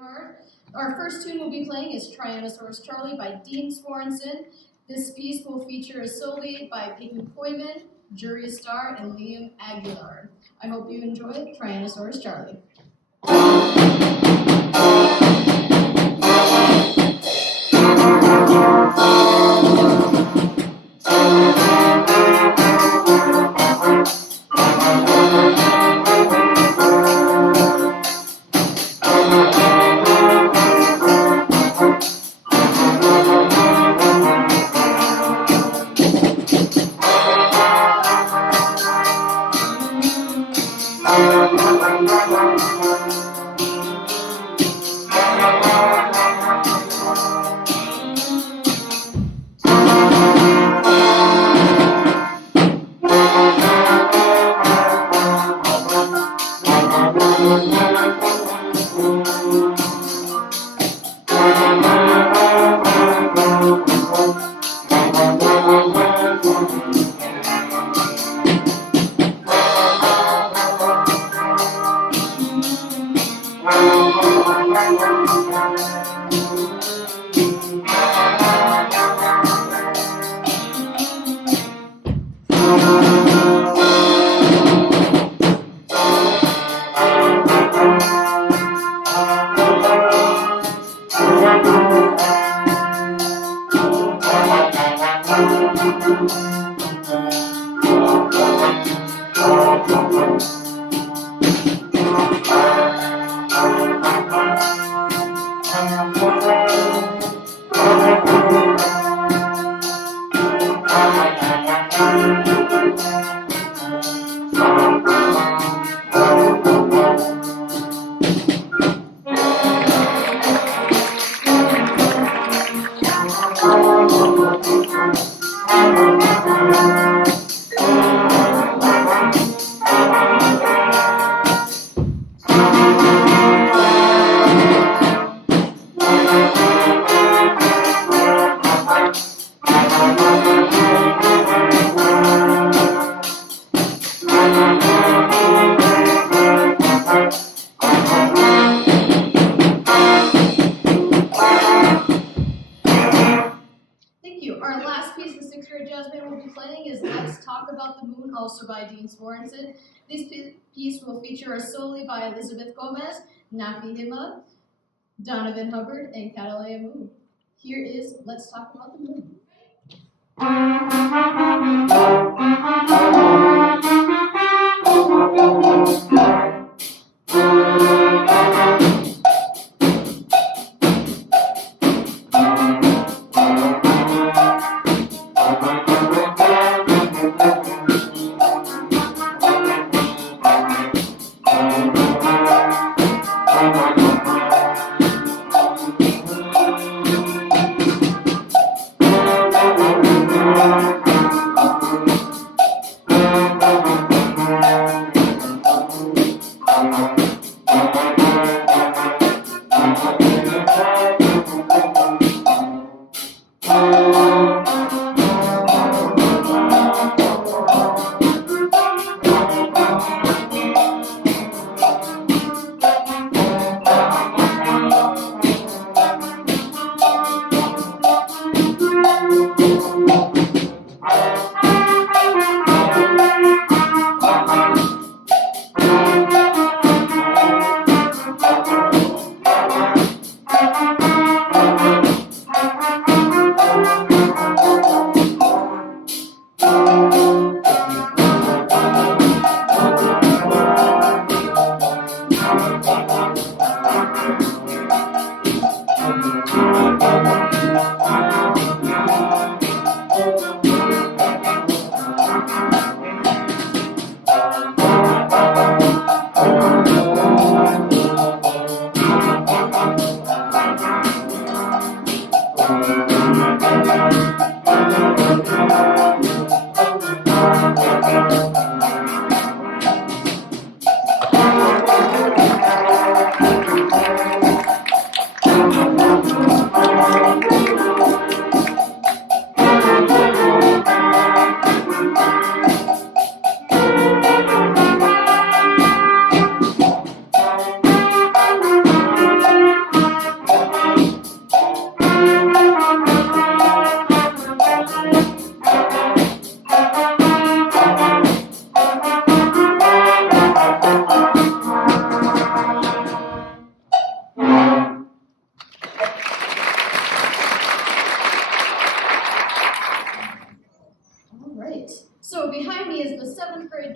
hard. Our first tune we'll be playing is Tyrannosaurus Charlie by Dean Svorensen. This piece will feature a solo by Peyton Koyman, Juria Starr, and Liam Aguilar. I hope you enjoy Tyrannosaurus Charlie. Also by Dean Svorensen. This piece will feature a solo by Elizabeth Gomez, Nafi Hima, Donovan Hubbard, and Catalea Moon. Here is Let's Talk About the Moon.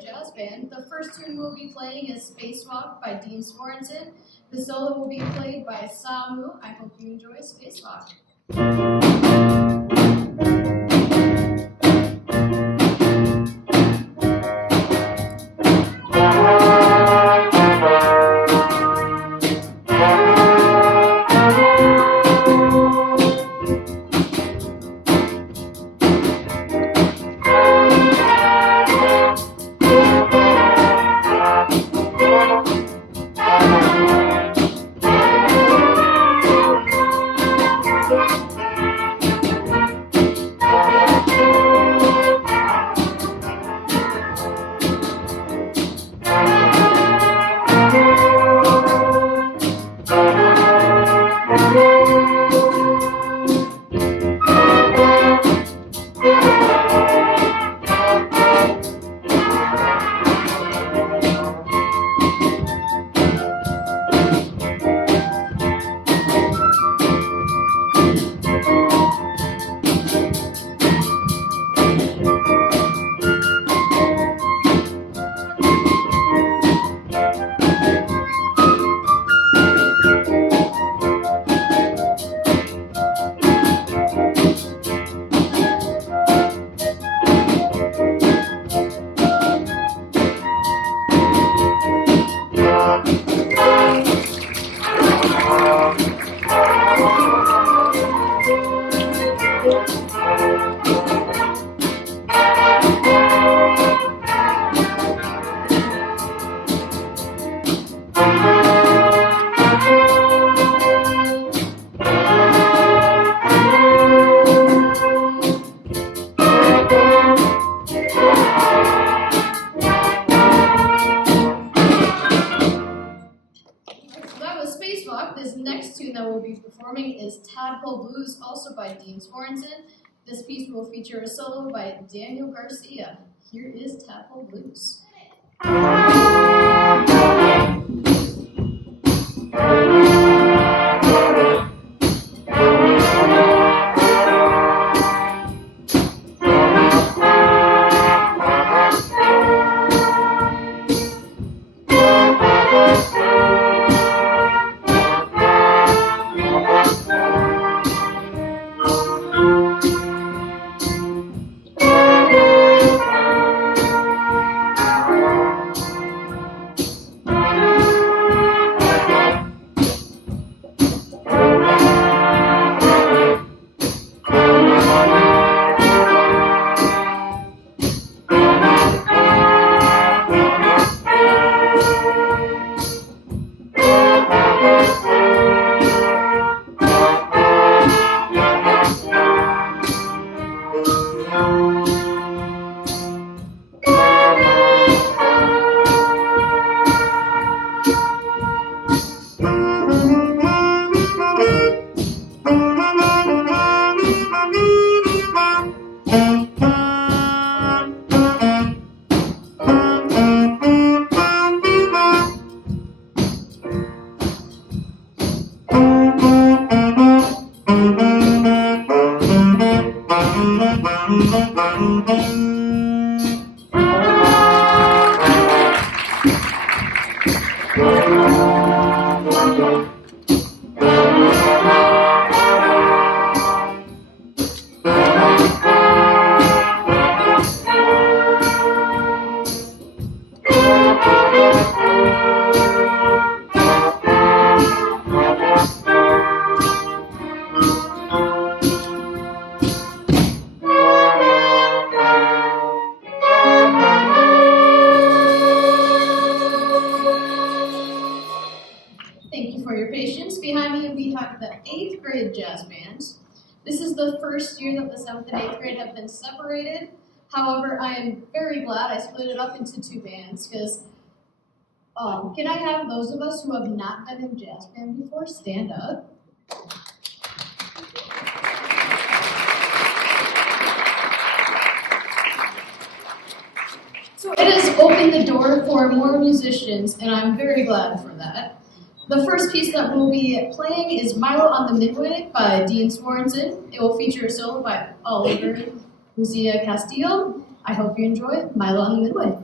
Jazz Band. The first tune we'll be playing is Spacewalk by Dean Svorensen. The solo will be played by Samu. I hope you enjoy Spacewalk. This next tune that we'll be performing is Tadpole Blues, also by Dean Svorensen. This piece will feature a solo by Daniel Garcia. Here is Tadpole Blues. The 8th grade jazz band. This is the first year that the 7th and 8th grade have been separated. However, I am very glad I split it up into 2 bands because can I have those of us who have not been in jazz band before stand up? So it has opened the door for more musicians, and I'm very glad for that. The first piece that we'll be playing is Milo on the Midway by Dean Svorensen. It will feature a solo by Oliver Lucia Castillo. I hope you enjoy Milo on the Midway.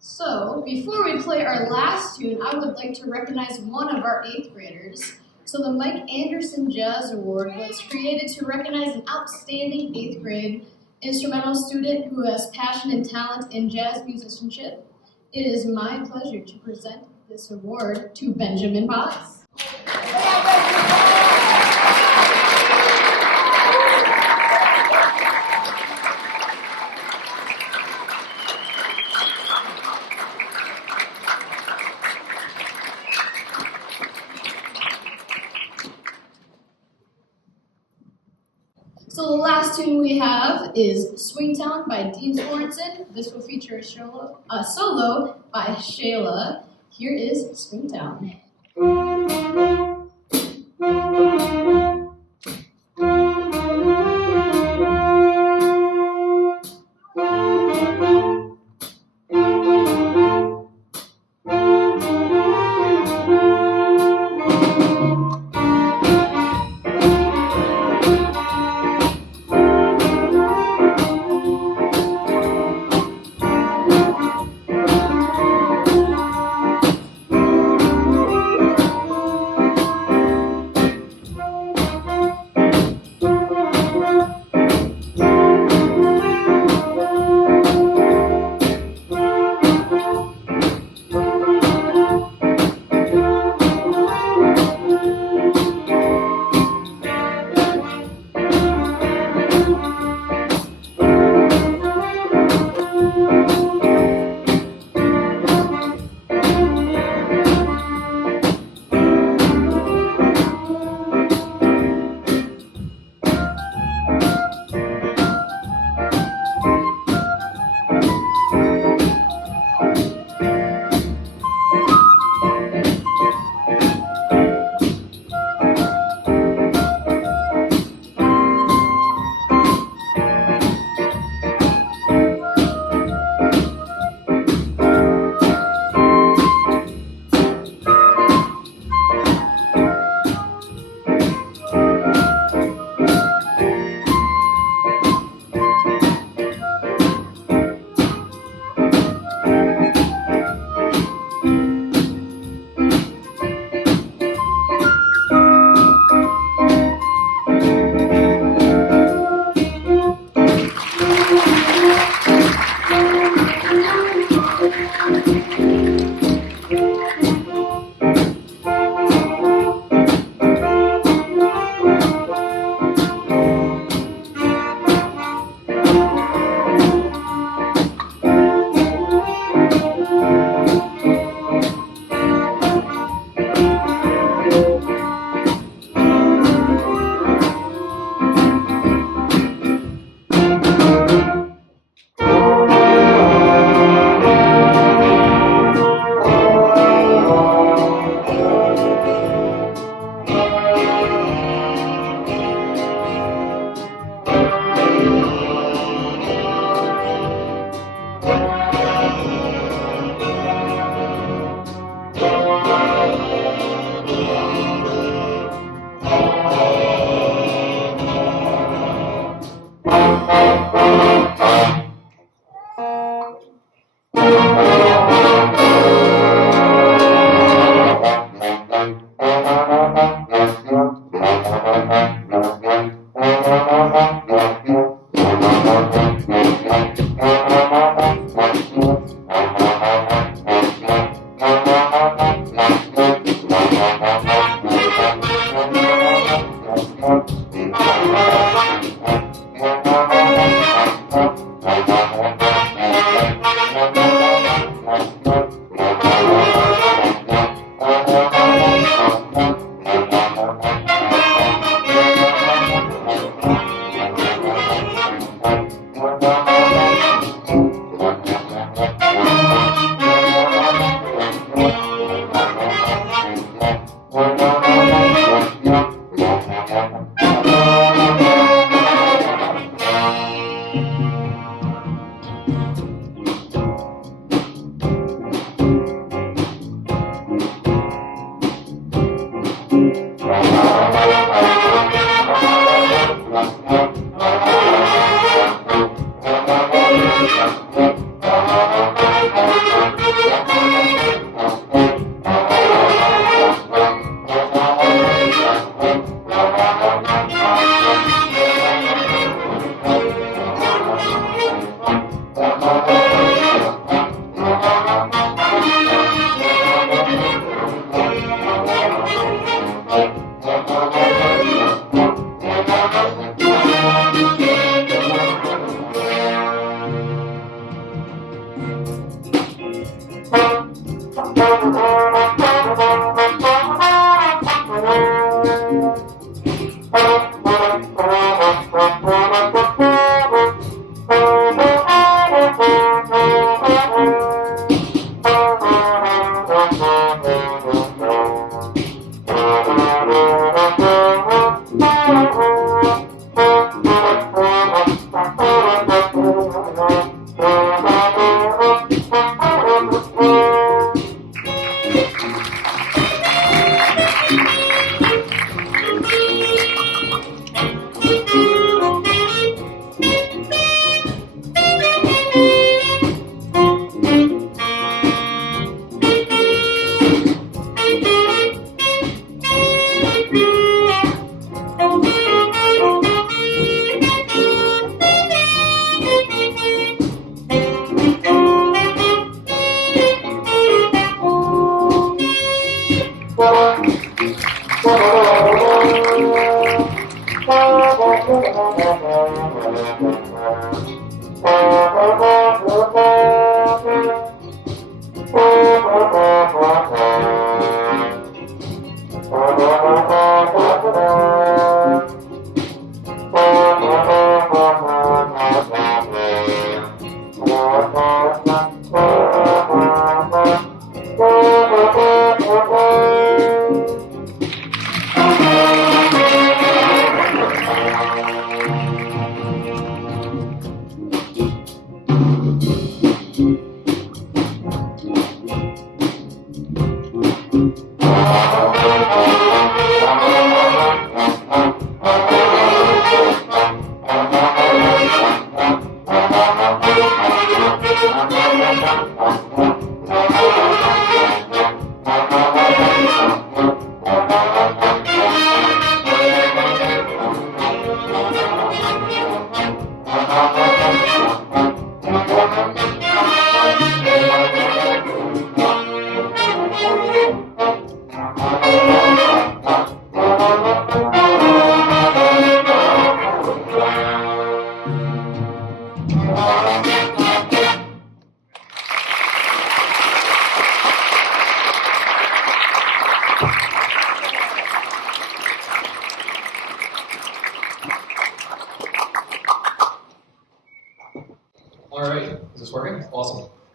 So, before we play our last tune, I would like to recognize one of our 8th graders. So the Mike Anderson Jazz Award was created to recognize an outstanding 8th grade instrumental student who has passion and talent in jazz musicianship. It is my pleasure to present this award to Benjamin Potts. So the last tune we have is Swingtown by Dean Sorensen. This will feature a solo by Shayla. Here is Swingtown.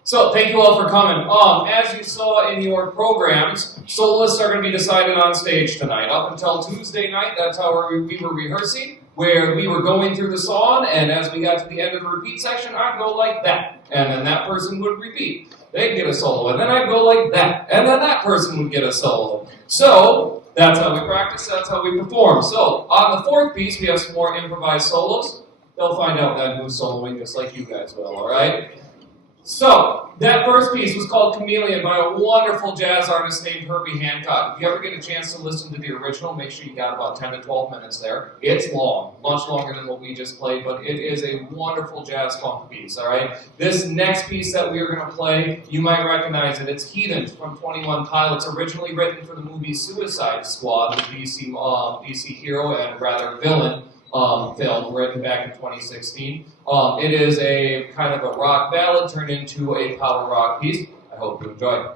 So thank you all for coming. As you saw in your programs, soloists are going to be decided on stage tonight. Up until Tuesday night, that's how we were rehearsing, where we were going through the song, and as we got to the end of the repeat section, I'd go like that, and then that person would repeat. They'd get a solo, and then I'd go like that, and then that person would get a solo. So that's how we practice, that's how we perform. So on the fourth piece, we have some more improvised solos. They'll find out then who's soloing, just like you guys will, all right? So, that first piece was called Chameleon by a wonderful jazz artist named Herbie Hancock. If you ever get a chance to listen to the original, make sure you got about 10 to 12 minutes there. It's long, much longer than what we just played, but it is a wonderful jazz funk piece, all right? This next piece that we are going to play, you might recognize it. It's Heathens from 21 Pilots, originally written for the movie Suicide Squad, the DC hero and rather villain film written back in 2016. It is a kind of a rock ballad turned into a power rock piece. I hope you enjoy it.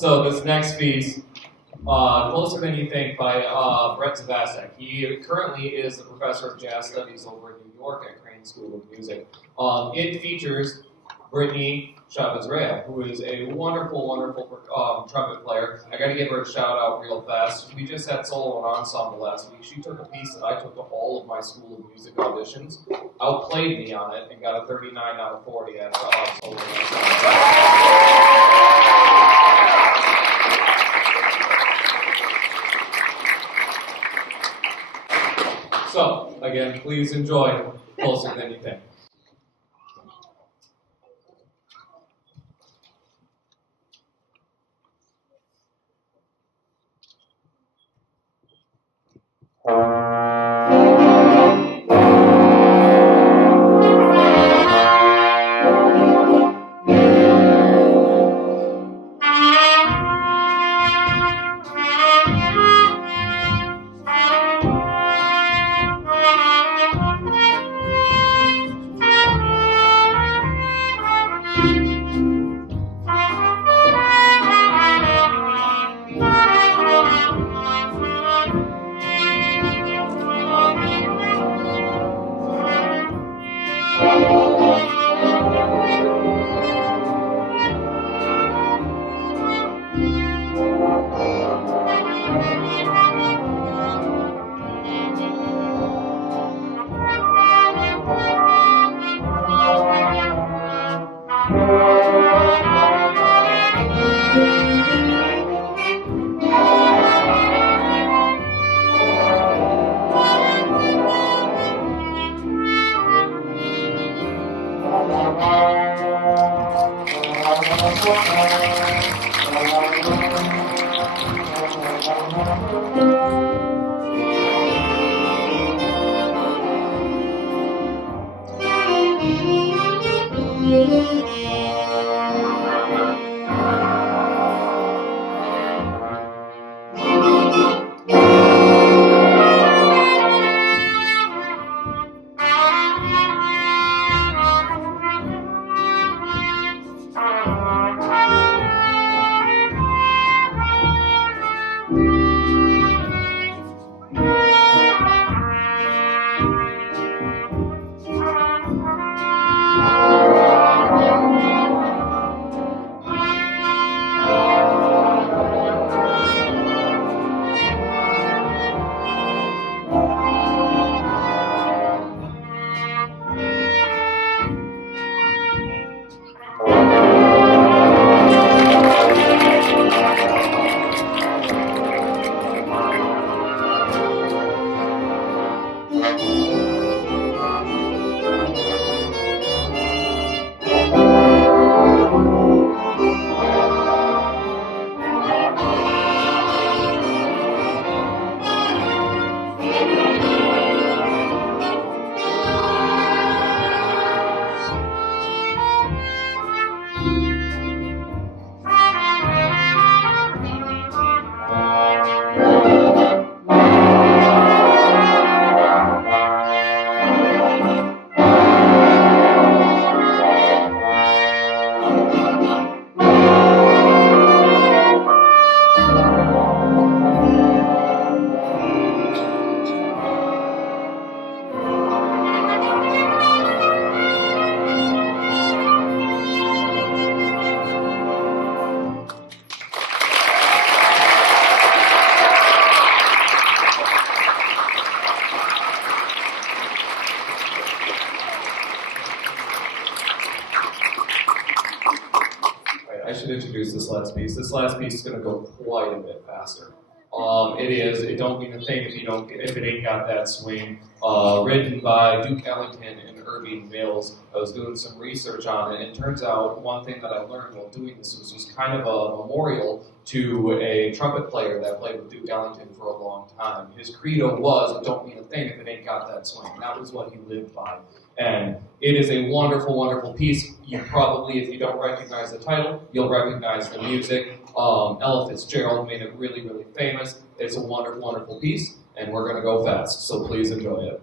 So this next piece, Closer Than You Think by Brett Zavasek. He currently is the professor of jazz studies over in New York at Crane School of Music. It features Brittany Chavez-Rea, who is a wonderful, wonderful trumpet player. I got to give her a shout out real fast. We just had solo and ensemble last week. She took a piece that I took to all of my School of Music auditions, outplayed me on it, and got a 39 out of 40 at solo and ensemble. So, again, please enjoy Closer Than You Think. I should introduce this last piece. This last piece is going to go quite a bit faster. It don't mean a thing if it ain't got that swing. Written by Duke Ellington and Irving Mills. I was doing some research on it, and it turns out one thing that I learned while doing this was just kind of a memorial to a trumpet player that played with Duke Ellington for a long time. His credo was, it don't mean a thing if it ain't got that swing. That was what he lived by. And it is a wonderful, wonderful piece. You probably, if you don't recognize the title, you'll recognize the music. Ella Fitzgerald made it really, really famous. It's a wonderful, wonderful piece, and we're going to go fast, so please enjoy it.